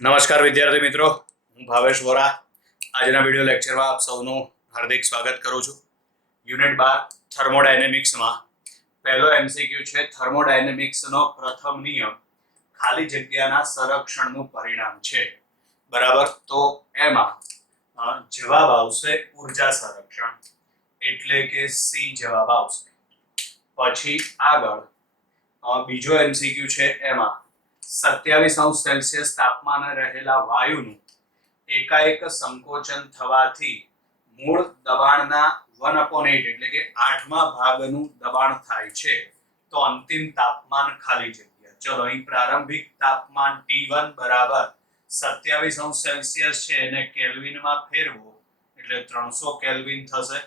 નમસ્કાર વિદ્યાર્થી મિત્રો, હું ભાવેશ વોરા. આજના વિડીયો લેક્ચરમાં આપ સૌનું હાર્દિક સ્વાગત કરું છું. યુનિટ 12 થર્મોડાયનેમિક્સમાં પહેલો એમસીક્યુ છે થર્મોડાયનેમિક્સનો પ્રથમ નિયમ ખાલી જગ્યાના સંરક્ષણનું પરિણામ છે. બરાબર, તો એમાં જવાબ આવશે ઉર્જા સંરક્ષણ, એટલે કે સી જવાબ આવશે. પછી આગળ બીજો એમસીક્યુ છે, એમાં 27°C તાપમાને રહેલા વાયુનું એકાએક સંકોચન થવાથી મૂળ દબાણના 1/8 એટલે કે 8મા ભાગનું દબાણ થાય છે, તો અંતિમ તાપમાન ખાલી જગ્યા. ચલો, અહીં પ્રારંભિક તાપમાન T1 બરાબર 27°C છે, એને કેલ્વિનમાં ફેરવો એટલે 300 કેલ્વિન થશે.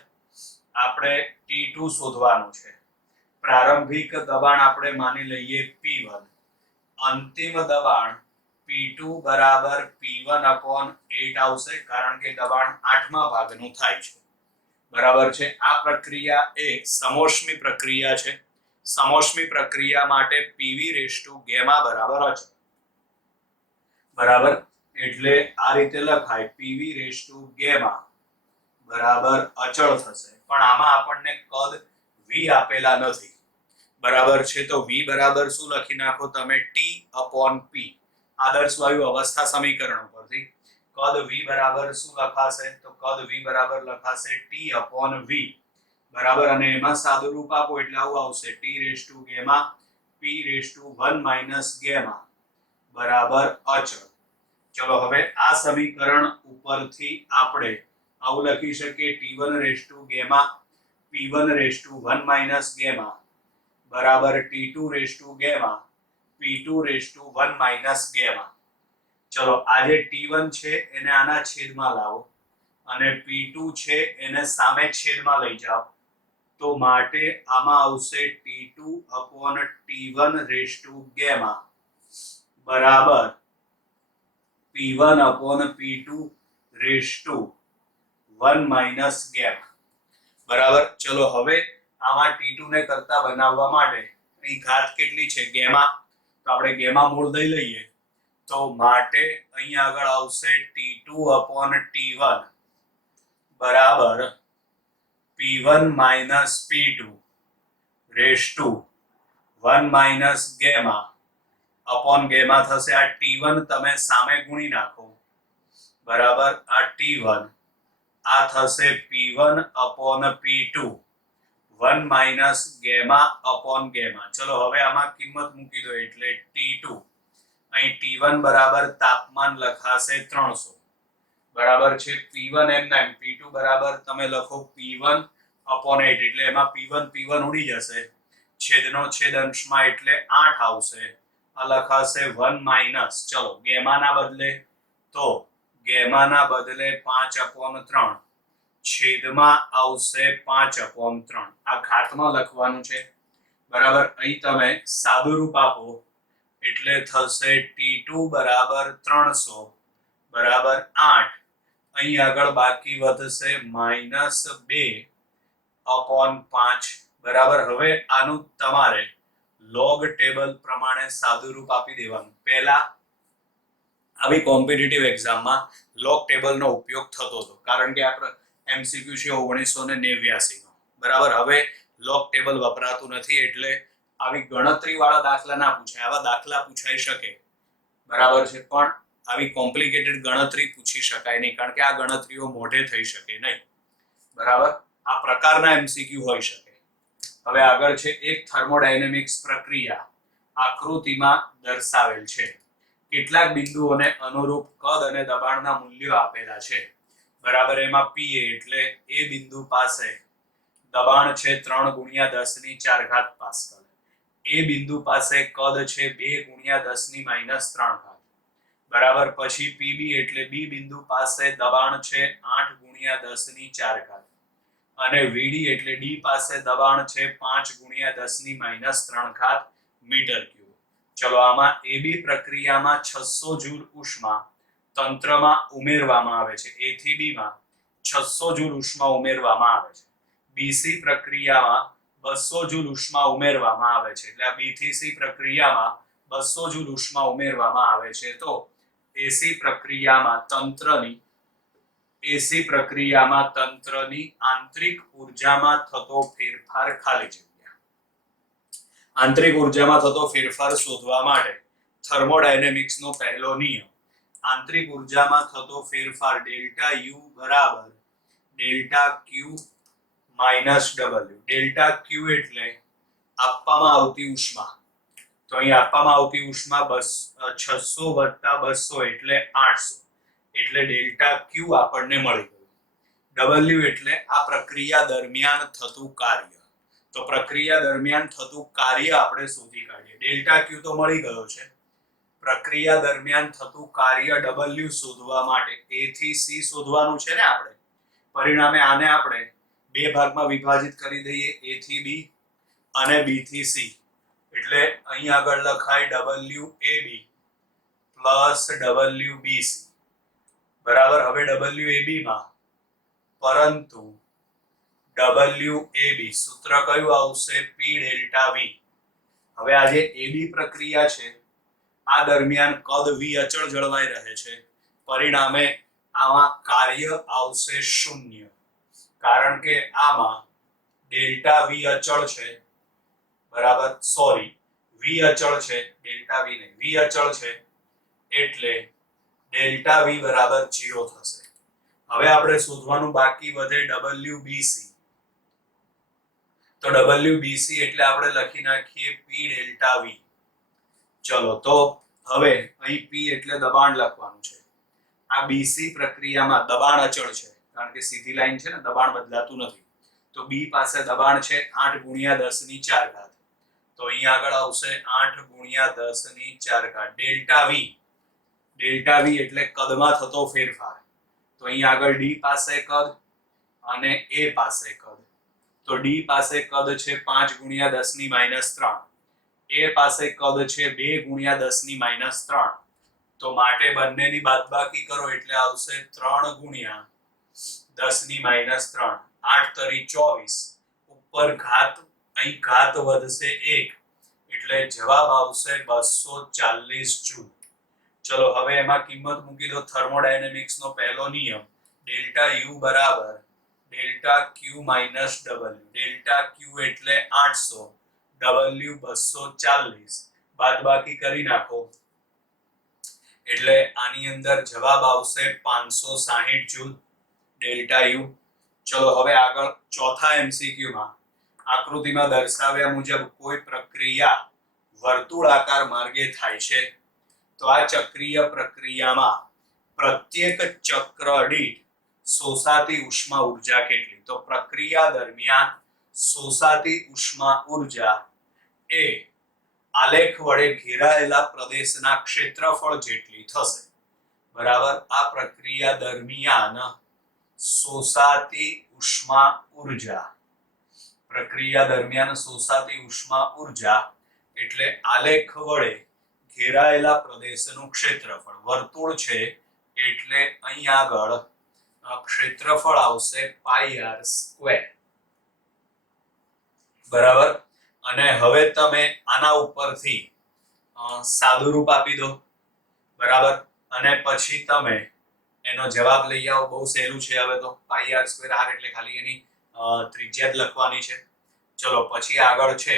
આપણે T2 શોધવાનું છે. પ્રારંભિક દબાણ આપણે માની લઈએ P1, અંતિમ દબાણ P2 બરાબર P1/8 આવશે, કારણ કે દબાણ 8મા ભાગનું થાય છે. બરાબર છે. આ પ્રક્રિયા એ સમોષ્મી પ્રક્રિયા છે. સમોષ્મી પ્રક્રિયા માટે PV⁴ બરાબર અચળ. બરાબર, એટલે આ રીતે લખાય PV⁴ બરાબર અચળ થશે. પણ આમાં આપણને કદ V આપેલા નથી. બરાબર છે, તો V બરાબર શું લખી નાખો તમે? T/P. આદર્શ વાયુ અવસ્થા સમીકરણ પરથી કદ V બરાબર શું લખાશે? તો કદ V બરાબર લખાશે T/V. બરાબર, અને એમાં સાદું રૂપ આપો એટલે આવું આવશે T⁴ બરાબર અચળ. ચલો, હવે આ સમીકરણ ઉપરથી આપણે આવું લખી શકીએ T1⁴ બરાબર T2⁴ P2⁴ ચલો, આ જે T1 છે એને આના છેદમાં લાવો અને P2 છે એને સામે છેદમાં લઈ જાઓ, તો માટે આમાં આવશે T2/T1⁴ બરાબર P1/P2⁴ બરાબર. ચલો, હવે આમાં T2 ને કરતા બનાવવા માટે અહીં ઘાત કેટલી છે? ગેમા. તો આપણે ગેમા મૂળ લઈ લઈએ, તો માટે અહીં આગળ આવશે T2/T1 બરાબર P1 - P2 થશે. આ T1 તમે સામે ગુણી નાખો, બરાબર. આ T1 આ થશે P1/P2 1 - ચલો, હવે આમાં કિંમત મૂકી દો એટલે T2. અહીં T1 બરાબર તાપમાન લખાશે 300. બરાબર છે. P1 એમના એમ, P2 બરાબર તમે લખો P1/8 એટલે એમાં P1 ઉડી જશે, છેદનો છેદ અંશમાં એટલે 8 આવશે. આ લખાશે 1 - ચલો, ગેમાના બદલે તો ગેમાના બદલે 5/3, છેદમાં આવશે 5/3. આ ઘાતમાં લખવાનું છે. બરાબર, અહીં તમે સાદું રૂપ આપો એટલે થશે T2 બરાબર 300 બરાબર 8. અહીં આગળ બાકી વધશે -2/5. બરાબર, હવે આનું તમારે લોગ ટેબલ પ્રમાણે સાદું રૂપ આપી દેવાનું. પહેલા આવી કોમ્પિટિટિવ એક્ઝામમાં લોગ ટેબલનો ઉપયોગ થતો હતો, કારણ કે આપણે એમસીક્યુ છે 1989 નો. બરાબર, હવે લોગ ટેબલ વપરાતું નથી, એટલે આવી ગણતરી વાળા દાખલા ના પૂછાય. આવા દાખલા પૂછાઈ શકે, બરાબર છે, પણ આવી કોમ્પ્લિકેટેડ ગણતરી પૂછી શકાય નહીં, કારણ કે આ ગણતરીઓ મોઢે થઈ શકે નહીં. બરાબર, આ પ્રકારના એમસીક્યુ હોઈ શકે. હવે આગળ છે એક થર્મોડાયનેમિક્સ પ્રક્રિયા આકૃતિમાં દર્શાવેલ છે. કેટલાક બિંદુઓને અનુરૂપ કદ અને દબાણના મૂલ્યો આપેલા છે. બરાબર, એમાં Pa એટલે એ બિંદુ પાસે દબાણ છે 3 × 10⁻⁴ પાસ્કલ. એ બિંદુ પાસે કદ છે 2 × 10⁻³ બરાબર. પછી Pb એટલે બી બિંદુ પાસે દબાણ છે 8 × 10⁴ અને Vd એટલે ડી પાસે દબાણ છે 5 × 10⁻³ મીટર ક્યુબ. ચલો, આમાં એબી પ્રક્રિયામાં 600 જૂલ ઉષ્મા તંત્રમાં ઉમેરવામાં આવે છે. એ થી બી માં 600 જૂલ ઉષ્મા ઉમેરવામાં આવે છે. બીસી પ્રક્રિયામાં 200 જૂલ ઉષ્મા ઉમેરવામાં આવે છે. એટલે આ બી થી સી પ્રક્રિયામાં 200 જૂલ ઉષ્મા ઉમેરવામાં આવે છે. તો એસી પ્રક્રિયામાં તંત્રની આંતરિક ઉર્જામાં થતો ફેરફાર ખાલી જગ્યા. આંતરિક ઉર્જામાં થતો ફેરફાર શોધવા માટે થર્મોડાયનેમિક્સનો પહેલો નિયમ, આંતરિક ઉર્જામાં થતો ફેરફાર ડેલ્ટા યુ બરાબર ડેલ્ટા ક્યુ માઇનસ ડબલ્યુ. ડેલ્ટા ક્યુ એટલે આપવામાં આવતી ઉષ્મા, તો અહીં આપવામાં આવતી ઉષ્મા 600 વત્તા 200 એટલે 800, એટલે ડેલ્ટા ક્યુ આપણને મળી ગયું. ડબલ્યુ એટલે આ પ્રક્રિયા દરમિયાન થતું કાર્ય, તો પ્રક્રિયા દરમિયાન થતું કાર્ય આપણે શોધી કાઢીએ. ડેલ્ટા ક્યુ તો મળી ગયો છે, પ્રક્રિયા દરમિયાન થતું કાર્ય ડબલ્યુ શોધવા માટે એ થી સી શોધવાનું છે ને આપણે. પરિણામે આને આપણે બે ભાગમાં વિભાજિત કરી દઈએ, એ થી બી અને બી થી સી. એટલે અહીં આગળ લખાય WAB પ્લસ WBC બરાબર. હવે WAB માં પરંતુ WAB સૂત્ર કયું આવશે? P delta V. હવે આ જે AB પ્રક્રિયા છે આ દરમિયાન કદ V અચળ જળવાઈ રહે છે, પરિણામે આમાં કાર્ય આવશે 0, કારણ કે આમાં ડેલ્ટા V અચળ છે બરાબર. સોરી, V અચળ છે, ડેલ્ટા V નહીં, V અચળ છે એટલે ડેલ્ટા V બરાબર 0 થશે. હવે આપણે શોધવાનું બાકી વધે WBC. તો WBC એટલે આપણે લખી નાખીએ P ડેલ્ટા V. ચલો તો હવે અહીં P એટલે દબાણ લખવાનું છે. આ BC પ્રક્રિયામાં દબાણ અચળ છે, કારણ કે સીધી લાઈન છે ને, દબાણ બદલાતું નથી. તો B પાસે દબાણ છે 8 ગુણ્યા 10 ની 4 ઘાત. તો અહીં આગળ આવશે 8 ગુણ્યા 10 ની 4 ઘાત. ડેલ્ટા V એટલે કદમાં થતો ફેરફાર. તો અહીં આગળ D પાસે કદ અને A પાસે કદ. તો D પાસે કદ છે 5 ગુણ્યા 10 ની -3, A પાસે કદ છે 2 ગુણ્યા 10 ની -3. તો માટે બંનેની બાદબાકી કરો એટલે આવશે 3 ગુણ્યા 10 ની -3. 8 તરી 24, ઉપર ઘાત, અહીં ઘાત વધશે 1 એટલે જવાબ આવશે 240 જૂલ. ચલો હવે એમાં કિંમત મૂકી દો. થર્મોડાયનેમિક્સનો પહેલો નિયમ ડેલ્ટા U બરાબર ડેલ્ટા ક્યુ માઇનસ ડબલ્યુ. ડેલ્ટા ક્યુ એટલે 800, ડબલ્યુ 240, બાદબાકી કરી નાખો એટલે આની અંદર જવાબ આવશે 560 જૂલ ડેલ્ટા યુ. ચલો હવે આગળ ચોથા MCQ માં આકૃતિમાં દર્શાવ્યા મુજબ કોઈ પ્રક્રિયા વર્તુળાકાર માર્ગે થાય છે, તો આ ચક્રીય પ્રક્રિયામાં પ્રત્યેક ચક્ર દીઠ શોષાતી ઉષ્મા ઉર્જા કેટલી? તો પ્રક્રિયા દરમિયાન શોષાતી ઉષ્મા ઉર્જા એ આલેખ વડે ઘેરાયેલા પ્રદેશના ક્ષેત્રફળ જેટલી થશે બરાબર. આ પ્રક્રિયા દરમિયાન શોષાતી ઉષ્મા ઉર્જા, પ્રક્રિયા દરમિયાન શોષાતી ઉષ્મા ઉર્જા એટલે આલેખ વડે ઘેરાયેલા પ્રદેશનું ક્ષેત્રફળ. વર્તુળ છે એટલે અહીં આગળ ક્ષેત્રફળ આવશે πr² બરાબર. અને હવે તમે આના ઉપરથી સાદુરૂપ આપી દો બરાબર, અને પછી તમે એનો જવાબ લઈ આવો. બહુ સહેલું છે. હવે તો πr² r એટલે ખાલી એની ત્રિજ્યા જ લખવાની છે. ચલો પછી આગળ છે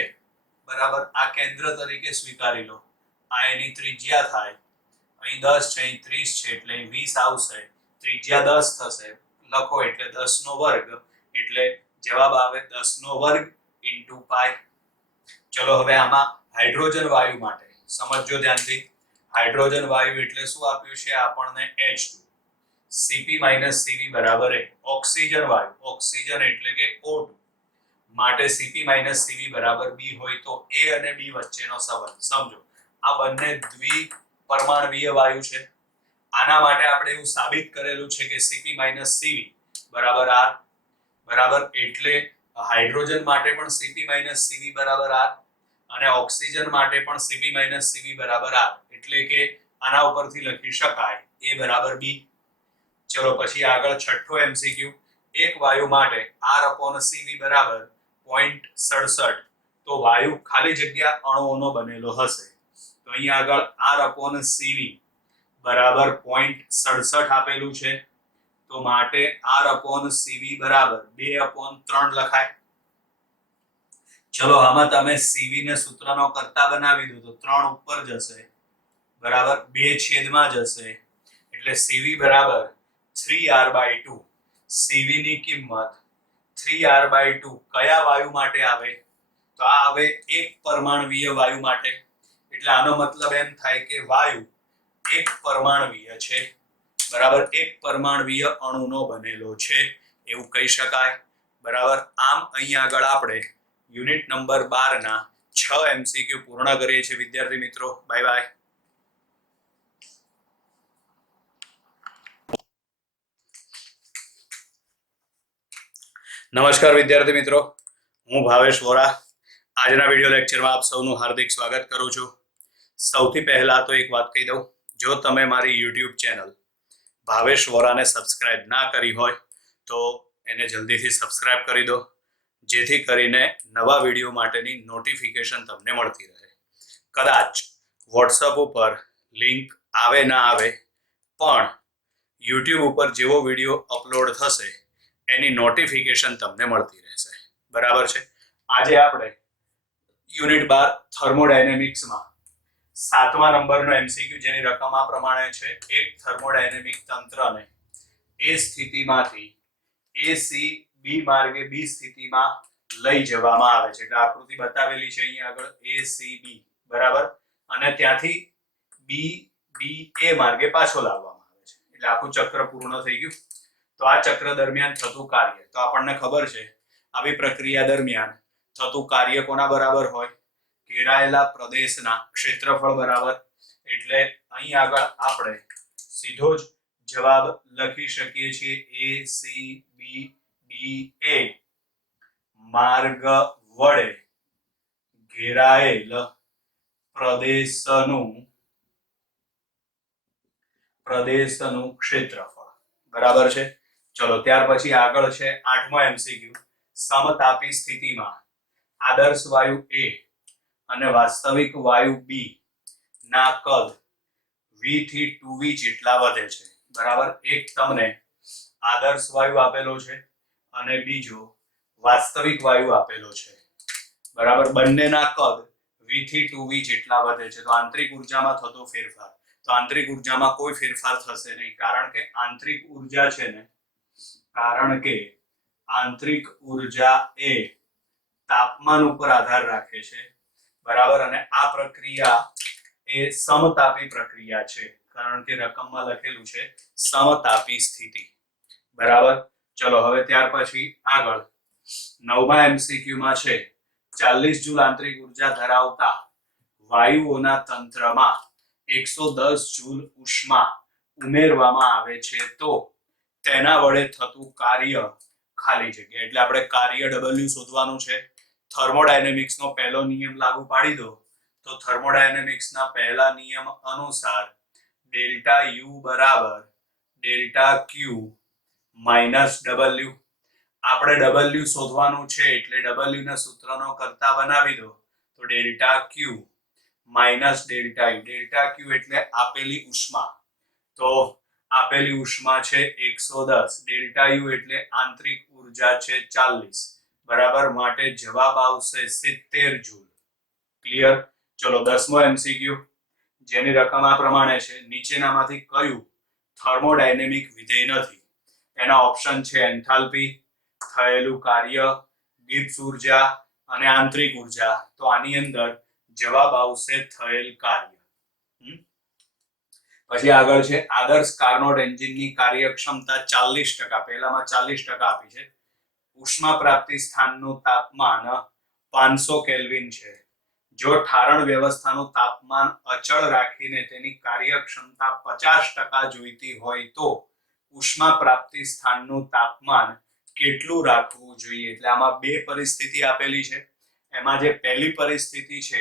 બરાબર. આ કેન્દ્ર તરીકે સ્વીકારી લો, આ એની ત્રિજ્યા થાય. અહીં 10 છે, અહીં 30 છે એટલે 20 આવશે. ત્રિજ્યા 10 થશે, લખો એટલે 10 નો વર્ગ એટલે જવાબ આવે 10 નો વર્ગ ઇન્ટુ પાઈ. ચલો હવે આમાં હાઇડ્રોજન વાયુ માટે સમજો ધ્યાનથી. હાઇડ્રોજન વાયુ એટલે શું આપ્યું છે આપણને? H2. Cp - Cv બરાબર 1. ઓક્સિજન વાયુ, ઓક્સિજન એટલે કે O2 માટે Cp - Cv બરાબર B હોય તો A અને B વચ્ચેનો સંબંધ સમજો. આ બંને દ્વિપરમાણવીય વાયુ છે. આના માટે આપણે એવું સાબિત કરેલું છે કે Cp - Cv બરાબર R બરાબર. એટલે હાઇડ્રોજન માટે પણ Cp - Cv બરાબર R અને ઓક્સિજન માટે પણ Cp - Cv બરાબર R. એટલે કે આના ઉપરથી લખી શકાય A બરાબર B. ચલો પછી આગળ છઠ્ઠો MCQ. એક વાયુ માટે R/Cv બરાબર 0.67, તો વાયુ ખાલી જગ્યા અણુઓનો બનેલો હશે. તો અહીં આગળ R/Cv બરાબર 0.67 આપેલું છે, તો માટે R/CV બરાબર 2/3 લખાય. ચલો આમાં તમે CV ને સૂત્રનો કરતા બનાવી દો તો 3 ઉપર જશે, બરાબર 2 છેદમાં જશે, એટલે CV બરાબર 3R/2. CV ની કિંમત 3R/2 કયા વાયુ માટે આવે? તો આ આવે એક પરમાણુવીય વાયુ માટે. એટલે આનો મતલબ એમ થાય કે વાયુ એક પરમાણુવીય છે, બરાબર એક પરમાણુવીય અણુનો બનેલો છે એવું કહી શકાય, બરાબર. આમ અહીં આગળ આપણે યુનિટ નંબર 12 ના 6 MCQ પૂર્ણ કરીએ છીએ વિદ્યાર્થી મિત્રો. Bye bye. નમસ્કાર વિદ્યાર્થી મિત્રો, હું ભાવેશ વોરા. આજના વિડિયો લેક્ચરમાં આપ સૌનું હાર્દિક સ્વાગત કરું છું. સૌથી પહેલા તો એક વાત કહી દઉં, જો તમે મારી YouTube ચેનલ ભાવેશ વોરાને સબસ્ક્રાઇબ ના કરી હોય તો એને જલ્દીથી સબસ્ક્રાઇબ કરી દો, જેથી કરીને નવા વિડીયો માટેની નોટિફિકેશન તમને મળતી રહે. કદાચ WhatsApp ઉપર લિંક આવે ના આવે, પણ YouTube ઉપર જેવો વિડીયો અપલોડ થશે એની નોટિફિકેશન તમને મળતી રહેશે, બરાબર છે. આજે આપણે યુનિટ 12 થર્મોડાયનેમિક્સમાં 7મા નંબરનો MCQ જેની રકમ આ પ્રમાણે છે. એક થર્મોડાયનેમિક તંત્રને એ સ્થિતિમાંથી AC B માર્ગે B સ્થિતિમાં લઈ જવામાં આવે છે. એટલે આકૃતિ બતાવેલી છે અહીં આગળ ACB, બરાબર, અને ત્યાંથી BA માર્ગે પાછો લાવવામાં આવે છે. એટલે આખું ચક્ર પૂર્ણ થઈ ગયું. તો આ ચક્ર દરમિયાન થતું કાર્ય, તો આપણને ખબર છે આવી પ્રક્રિયા દરમિયાન થતું કાર્ય કોના બરાબર હોય? ઘેરાયેલા પ્રદેશના ક્ષેત્રફળ બરાબર. એટલે અહીં આગળ આપણે સીધો જ જવાબ લખી શકીએ છીએ ACBDA માર્ગ વડે ઘેરાયેલ પ્રદેશનું ક્ષેત્રફળ, બરાબર છે. ચલો ત્યાર પછી આગળ છે 8મો MCQ. સમતાપી સ્થિતિમાં આદર્શ વાયુ A અને વાસ્તવિક વાયુ B ના કદ V થી 2V જેટલા વધે છે, બરાબર. એક તમને આદર્શ વાયુ આપેલો છે અને બીજો વાસ્તવિક વાયુ આપેલો છે, બરાબર. બંનેના કદ V થી 2V જેટલા વધે છે. તો આંતરિક ઉર્જામાં થતો ફેરફાર, તો આંતરિક ઉર્જામાં કોઈ ફેરફાર થશે નહીં, કારણ કે આંતરિક ઉર્જા છે ને, કારણ કે આંતરિક ઉર્જા એ તાપમાન ઉપર આધાર રાખે છે, બરાબર. અને આ પ્રક્રિયા એ સમતાપી પ્રક્રિયા છે, કારણ કે રકમમાં લખેલું છે સમતાપી સ્થિતિ, બરાબર. ચલો હવે ત્યાર પછી આગળ 9મા MCQ માં છે 40 જૂલ આંતરિક ઉર્જા ધરાવતા વાયુઓના તંત્રમાં 110 જૂલ ઉષ્મા ઉમેરવામાં આવે છે તો તેના વડે થતું કાર્ય ખાલી જગ્યા. એટલે આપણે કાર્ય W શોધવાનું છે. થર્મોડાયનેમિક્સનો પહેલો નિયમ લાગુ પાડી દો તો થર્મોડાયનેમિક્સના પહેલા નિયમ અનુસાર ડેલ્ટા U બરાબર ડેલ્ટા Q માઇનસ W. આપણે W શોધવાનું છે એટલે W ના સૂત્રનો કરતા બનાવી દો તો delta Q minus delta U. Delta Q એટલે આપેલી ઉષ્મા, તો આપેલી ઉષ્મા છે 110, ડેલ્ટા U એટલે આંતરિક ઉર્જા છે 40, બરાબર. માટે જવાબ આવશે 70 જૂલ. ક્લિયર? ચલો 10મો MCQ જેની રકમ આ પ્રમાણે છે. નીચેનામાંથી કયું થર્મોડાયનેમિક વિધેય નથી? એના ઓપ્શન છે એન્થાલ્પી, થયેલું કાર્ય, ગિબ્સ ઉર્જા અને આંતરિક ઉર્જા. તો આની અંદર જવાબ આવશે થયેલ કાર્ય. પછી આગળ છે આદર્શ કાર્નોટ એન્જિનની કાર્યક્ષમતા 40%. પહેલામાં 40% આપી છે. ઉષ્મા પ્રાપ્તિ સ્થાનનું તાપમાન 500 કેલ્વિન છે. જો ઠારણ વ્યવસ્થાનું તાપમાન અચળ રાખીને તેની કાર્યક્ષમતા 50% જોઈતી હોય તો ઉષ્મા પ્રાપ્તિ સ્થાનનું તાપમાન કેટલું રાખવું જોઈએ? એટલે આમાં બે પરિસ્થિતિ આપેલી છે. એમાં જે પહેલી પરિસ્થિતિ છે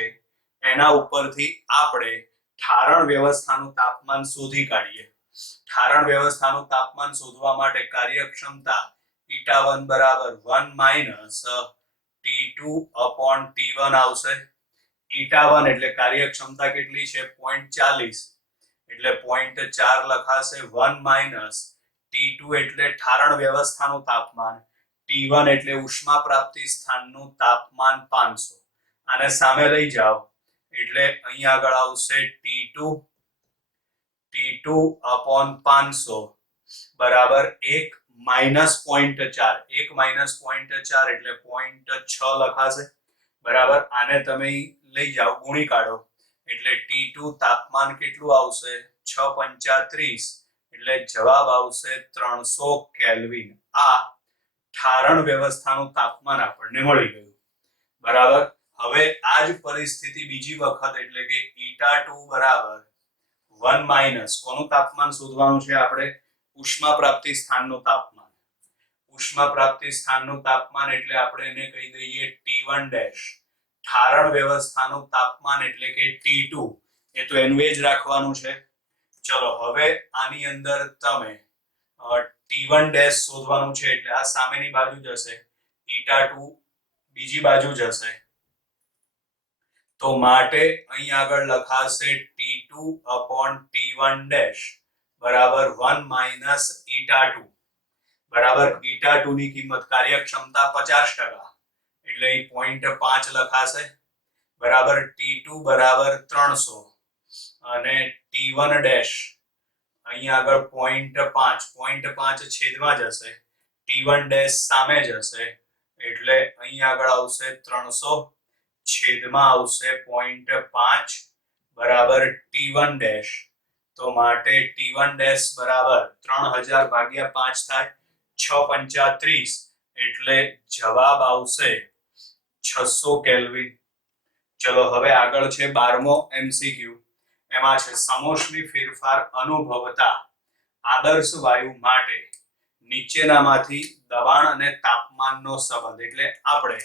એના ઉપરથી આપણે ઠારણ વ્યવસ્થાનું તાપમાન શોધી કાઢીએ. ઠારણ વ્યવસ્થાનું તાપમાન શોધવા માટે કાર્યક્ષમતા η1 બરાબર 1 માઇનસ T2/T1 આવશે. η1 એટલે કાર્યક્ષમતા કેટલી છે 0.40, એટલે 0.4 લખાશે 1 માઇનસ T2 એટલે ઠારણ વ્યવસ્થાનું તાપમાન, T1 એટલે ઉષ્મા પ્રાપ્તિ સ્થાનનું તાપમાન 500. આને સામે લઈ જાઓ એટલે અહીં આગળ આવશે T2 upon 500 બરાબર 1 માઇનસ 0.4. 1 માઇનસ 0.4 એટલે 0.6 લખાશે બરાબર. આને તમે લઈ જાઓ ગુણી કાઢો એટલે T2 તાપમાન કેટલું આવશે 6 પંચા 30 એટલે જવાબ આવશે 300 કેલ્વિન. આ ઠારણ વ્યવસ્થાનું તાપમાન આપણને મળી ગયું બરાબર. હવે આ જ પરિસ્થિતિ બીજી વખત એટલે કે η2 બરાબર 1 માઇનસ કોનું તાપમાન શોધવાનું છે આપણે ઉષ્મા પ્રાપ્તિ સ્થાનનું તાપમાન. ઉષ્મા પ્રાપ્તિ સ્થાનનું તાપમાન એટલે આપણે એને કહી દઈએ T1 ડેશ. ઠારણ વ્યવસ્થાનું તાપમાન એટલે કે T2 એ તો એનું એ જ રાખવાનું છે. ચલો હવે આની અંદર તમે T1 ડેશ શોધવાનું છે એટલે આ સામેની બાજુ જશે, η2 બીજી બાજુ જશે તો માટે અહીં આગળ લખાશે T2 upon T1 ડેશ બરાબર 1 માઇનસ η2 બરાબર. η2 ની કિંમત કાર્યક્ષમતા 50% એટલે અહીં 0.5 લખાશે બરાબર. T2 બરાબર 300 અને T1 ડેશ અહીં આગળ 0.5 છેદમાં જશે, T1 ડેશ સામે જશે એટલે અહીં આગળ આવશે 300 છેદમાં આવશે 0.5 બરાબર T1 ડેશ. તો માટે T1 ડેશ બરાબર 3000 ભાગ્યા 5 થાય 6 પંચા 30 એટલે જવાબ આવશે 600 કેલ્વિન. ચલો હવે આગળ છે 12મો MCQ. એમાં છે સમોષ્મી ફેરફાર અનુભવતા આદર્શ વાયુ માટે નીચેનામાંથી દબાણ અને તાપમાનનો સંબંધ એટલે આપણે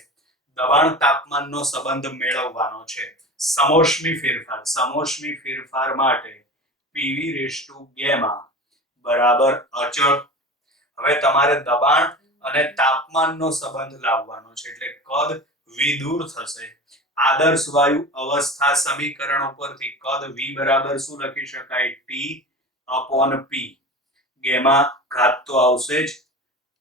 દબાણ તાપમાનનો સંબંધ મેળવવાનો છે. સમોષ્મી ફેરફાર માટે PV γ બરાબર અચળ. હવે તમારે દબાણ અને તાપમાનનો સંબંધ લાવવાનો છે એટલે કદ V દૂર થશે. આદર્શ વાયુ અવસ્થા સમીકરણ ઉપરથી કદ V બરાબર શું લખી શકાય T upon P. ગેમા ઘાત તો આવશે જ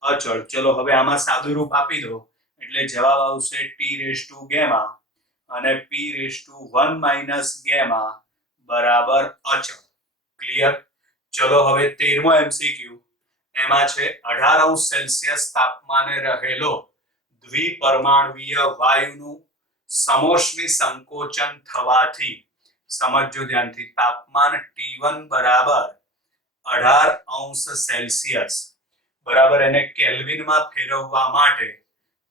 અચળ. ચલો હવે આમાં સાદું રૂપ આપી દો એટલે જવાબ આવશે T રેઝ ટુ ગેમા અને P raise to 1 minus gamma બરાબર અચળ. ક્લિયર. ચલો હવે 13મો MCQ. એમાં છે 18°C તાપમાને રહેલો દ્વિપરમાણુય વાયુનું સમોષ્મી સંકોચન થવાથી સમજજો ધ્યાનથી તાપમાન T1 બરાબર 18°C બરાબર. એને કેલ્વિનમાં ફેરવવા માટે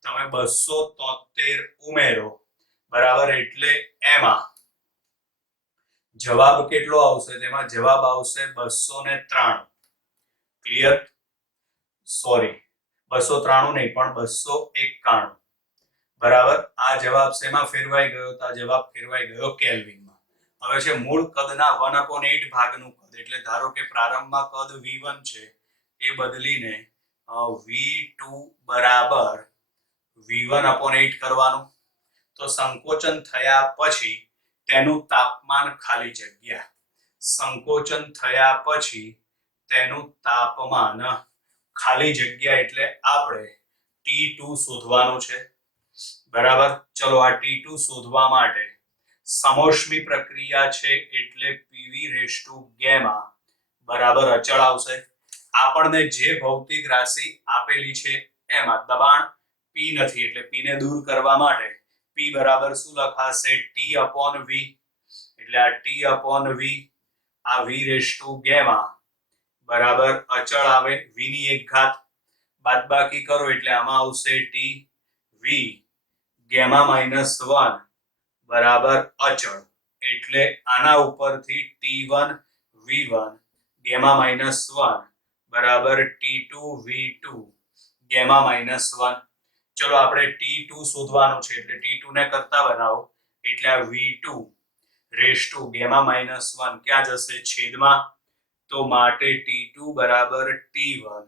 તમે 273 ઉમેરો બરાબર એટલે એમાં જવાબ કેટલો આવશે તેમાં જવાબ આવશે 293. ક્લિયર. સોરી 293 નહીં પણ 291 બરાબર. આ જવાબ શેમાં ફેરવાઈ ગયો તો આ જવાબ ફેરવાઈ ગયો કેલ્વિનમાં. હવે છે મૂળ કદના 1/8 ભાગનું કદ એટલે ધારો કે પ્રારંભમાં કદ V1 છે એ બદલીને V2 બરાબર V1/8 કરવાનું. તો સંકોચન થયા પછી તેનું તાપમાન ખાલી જગ્યા સંકોચન થયા પછી તેનું તાપમાન ખાલી જગ્યા એટલે આપણે T2 શોધવાનું છે બરાબર. ચલો આ T2 શોધવા માટે સમોષ્મી પ્રક્રિયા છે એટલે PV રેઝ ટુ ગેમા બરાબર અચળ આવશે. આપણને જે ભૌતિક રાશિ આપેલી છે એમાં દબાણ P નથી એટલે P ને દૂર કરવા માટે P બરાબર શું લખાશે T upon V એટલે આ T upon V આ V રેઝ ટુ ગેમા બરાબર અચળ આવે. V ની એક ઘાત બાદબાકી કરો એટલે આમાં આવશે T V ગેમા -1 બરાબર અચળ. એટલે આના ઉપરથી T1 V1 ગેમા -1 બરાબર T2 V2 ગેમા -1. ચલો આપણે T2 શોધવાનું છે એટલે T2 ને કરતા બનાવો એટલે આ V2 રેઝ ટુ ગેમા -1 ક્યાં જશે છેદમાં. તો માટે T2 બરાબર T1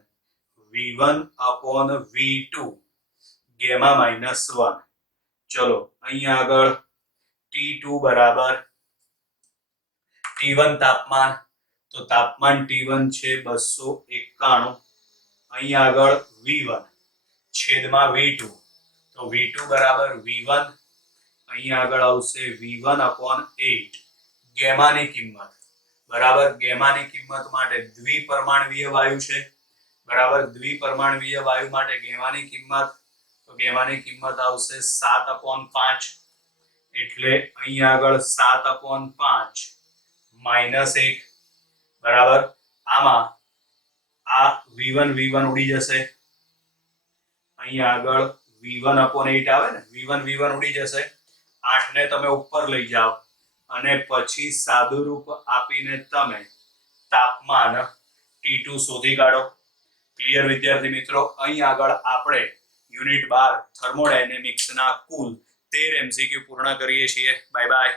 V1 upon V2 gamma -1. ચલો અહીં આગળ T2 બરાબર T1 તાપમાન તો તાપમાન T1 છે 291, અહીં આગળ V1 છેદમાં V2, તો V2 બરાબર V1, અહીં આગળ આવશે V1/8, ગેમાની કિંમત બરાબર, ગેમાની કિંમત માટે દ્વિપરમાણવીય વાયુ છે બરાબર, દ્વિપરમાણવીય વાયુ માટે ગેમાની કિંમત, તો ગેમાની કિંમત આવશે 7/5, એટલે અહીં આગળ 7/5 -1 બરાબર. આમાં આ V1 ઉડી જશે, અહીં આગળ V1/8 આવે ને, V1 ઉડી જશે. 8 ને તમે ઉપર લઈ જાઓ અને પછી સાદુરૂપ આપીને તમે તાપમાન T2 શોધી કાઢો. ક્લિયર વિદ્યાર્થી મિત્રો? અહીં આગળ આપણે યુનિટ 12 થર્મોડાયનેમિક્સના કુલ 13 MCQ પૂર્ણ કરીએ છીએ. Bye bye.